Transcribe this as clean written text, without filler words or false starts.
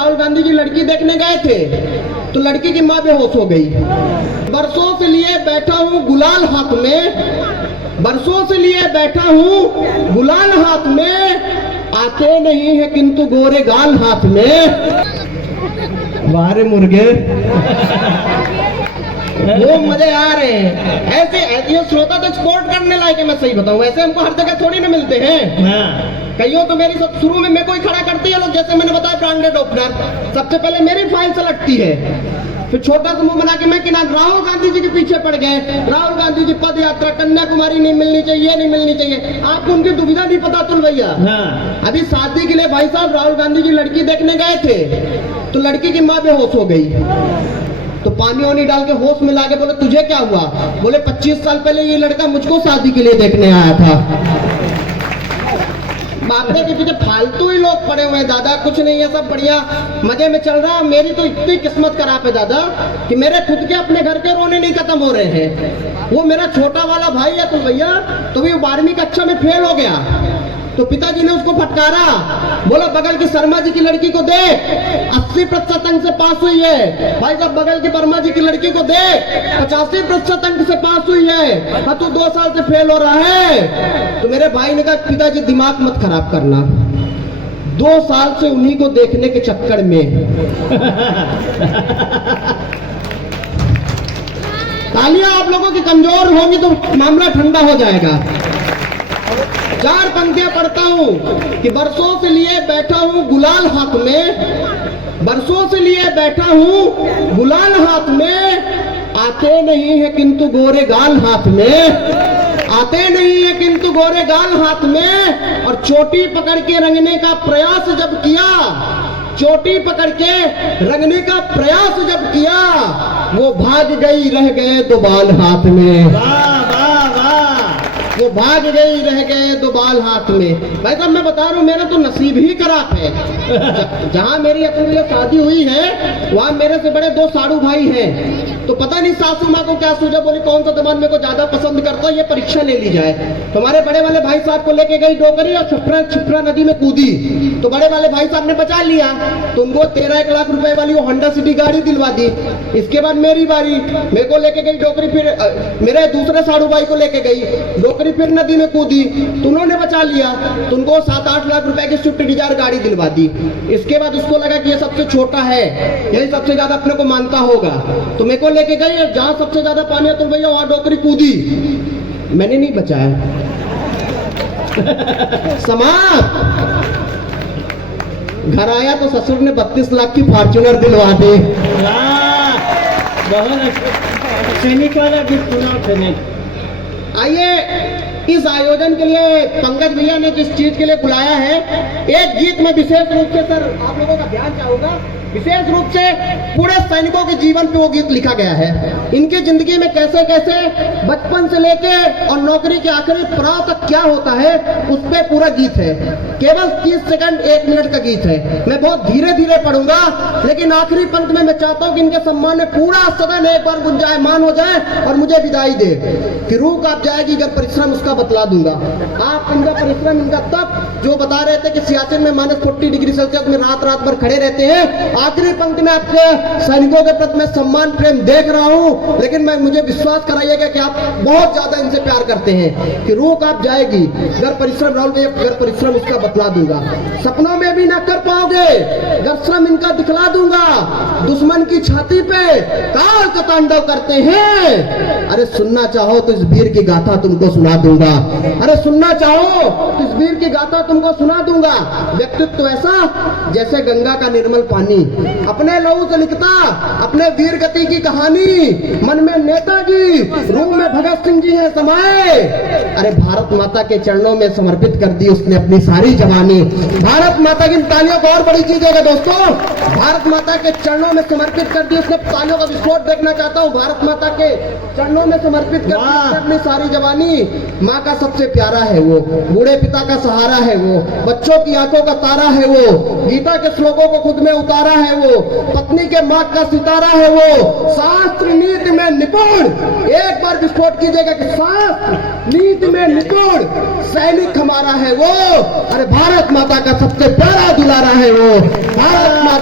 राहुल गांधी की लड़की देखने गए थे तो लड़की की माँ बेहोश हो गई। बरसों से लिए बैठा हूँ गुलाल हाथ में, बरसों से लिए बैठा हूँ गुलाल हाथ में, आते नहीं है किंतु गोरे गाल हाथ में। वारे मुर्गे वो मजे आ रहे हैं। ऐसे ये श्रोता तो एक्सपोर्ट करने लायक है, मैं सही बताऊं। ऐसे हमको हर जगह थोड़ी ना मिलते हैं। कईयों तो मेरी सब शुरू में मेरे को ही खड़ा करती है लोग, जैसे मैंने बताया ब्रांडेड ओपनर। सबसे पहले मेरी फाइल से लगती है, फिर छोटा सा मुंह बना के मैं किनारे राहुल गांधी जी के पीछे पड़ गए। राहुल गांधी जी पद यात्रा कन्याकुमारी नहीं मिलनी चाहिए, नहीं मिलनी चाहिए। आपको उनकी दुविधा नहीं पता तुल भैया। अभी शादी के लिए भाई साहब राहुल गांधी की लड़की देखने गए थे तो लड़की की माँ बेहोश हो गई। तो पानी वानी डाल के होश में लाके बोले तुझे क्या हुआ? बोले 25 साल पहले ये लड़का मुझको शादी के लिए देखने आया था। बापरे के पीछे फालतू ही लोग पड़े हुए हैं दादा, कुछ नहीं है, सब बढ़िया मजे में चल रहा है। मेरी तो इतनी किस्मत खराब है दादा कि मेरे खुद के अपने घर के रोने नहीं खत्म हो रहे हैं। वो मेरा छोटा वाला भाई है तो भैया, तो भी 12वीं कक्षा में फेल हो गया तो पिताजी ने उसको फटकारा, बोला बगल की शर्मा जी की लड़की को दे, 80% अंक से पास हुई है। भाई साहब बगल की वर्मा जी की लड़की को दे, 85% अंक से पास हुई है। हाँ तू 2 साल से फेल हो रहा है। तो मेरे भाई ने कहा पिताजी दिमाग मत खराब करना, 2 साल से उन्हीं को देखने के चक्कर में। तालियां आप लोगों की कमजोर होंगी तो मामला ठंडा हो जाएगा। 4 पंक्तियां पढ़ता हूं कि बरसों से लिए बैठा हूं गुलाल हाथ में, बरसों से लिए बैठा हूं गुलाल हाथ में, आते नहीं है किंतु गोरे गाल हाथ में, आते नहीं है किंतु गोरे गाल हाथ में। और चोटी पकड़ के रंगने का प्रयास जब किया, चोटी पकड़ के रंगने का प्रयास जब किया, वो भाग गई रह गए 2 बाल हाथ में। वो भाग गई रह गए 2 बाल हाथ में। भाई साहब मैं बता रहा हूँ मेरा तो नसीब ही खराब है। जहाँ मेरी अपनी शादी हुई है वहाँ मेरे से बड़े 2 साड़ू भाई हैं। तो पता नहीं सासू माँ को क्या सूझा, बोली कौन सा दामाद मेरे को ज्यादा पसंद करता है, ये परीक्षा ले ली जाए। तुम्हारे बड़े वाले भाई साहब को लेके गई डोकरी और छिपरा नदी में कूदी तो बड़े वाले भाई साहब ने बचा लिया। तो उनको 13-1 लाख रुपए वाली वो होंडा सिटी गाड़ी दिलवा दी। इसके बाद मेरी बारी, मेरे को लेके गई डोकरी, फिर मेरे दूसरे साड़ू भाई को लेके गई डोकरी, फिर नदी में कूदी तो उन्होंने बचा लिया। तो उनको 7-8 लाख रुपए की स्विफ्ट डिजायर गाड़ी दिलवा दी। इसके बाद उसको लगा कि ये सबसे छोटा है, यही सबसे ज्यादा अपने को मानता होगा, तो मेरे को लेके गई और जहां सबसे ज्यादा पानी है तो भैया वहां डोकरी कूदी। मैंने नहीं बचाया। समाप्त। घर आया तो ससुर ने 32 लाख की फॉर्च्यूनर दिलवा दी। आइए इस आयोजन के लिए पंकज भैया ने जिस चीज के लिए बुलाया है, एक गीत में विशेष रूप से सर आप लोगों का ध्यान चाहूंगा। विशेष रूप से पूरे सैनिकों के जीवन पे वो गीत लिखा गया है। इनकी जिंदगी में कैसे कैसे बचपन से लेके और नौकरी के आखिरी पड़ाव तक क्या होता है उस पे पूरा गीत है। केवल 30 सेकंड 1 मिनट का गीत है। मैं बहुत धीरे धीरे पढ़ूंगा, लेकिन आखिरी पंक्ति में मैं चाहता हूँ कि इनके सम्मान में पूरा सदन एक बार गुंजायमान हो जाए और मुझे विदाई दे कि रूह कांप जाएगी अगर परिश्रम उसका बतला दूंगा। आप इनका परिश्रम, इनका तप जो बता रहे थे कि सियाचिन में -40 डिग्री सेल्सियस में रात भर खड़े रहते हैं, आखिरी पंक्ति में आपके सैनिकों के प्रति मैं सम्मान प्रेम देख रहा हूं, लेकिन मुझे विश्वास कराइएगा कि आप बहुत ज्यादा इनसे प्यार करते हैं कि रूह कांप जाएगी अगर परिश्रम, राहुल भैया अगर परिश्रम उसका बतला दूंगा। सपनों में भी ना कर पाओगे अगर श्रम इनका दिखला दूंगा। दुश्मन की छाती पे काल का तांडव करते हैं। अरे सुनना चाहो तो इस वीर की गाथा तुमको सुना दूंगा। अरे सुनना चाहो तो इस वीर की गाथा तुमको सुना दूंगा। व्यक्तित्व ऐसा जैसे गंगा का निर्मल पानी, अपने लहू से लिखता अपने वीर गति की कहानी। मन में नेताजी, रूह में भगत सिंह जी है समाये। अरे भारत माता के चरणों में समर्पित कर दी उसने अपनी सारी जवानी। भारत माता की तालियों को और बड़ी चीज है दोस्तों, भारत माता के चरणों में समर्पित कर दी उसने। तालियों का विस्फोट देखना चाहता हूँ। भारत माता के चरणों में समर्पित कर दी उसने अपनी सारी जवानी। माँ का सबसे प्यारा है वो, बूढ़े पिता का सहारा है वो, बच्चों की आंखों का तारा है वो, गीता के श्लोकों को खुद में उतारा है वो, पत्नी के माँ का सितारा है वो, शास्त्र नीति में निपुण। एक बार विस्फोट कीजिएगा कि शास्त्र नीति में निपुण सैनिक हमारा है वो। अरे भारत माता का सबसे प्यारा दुलारा है वो, भारत माता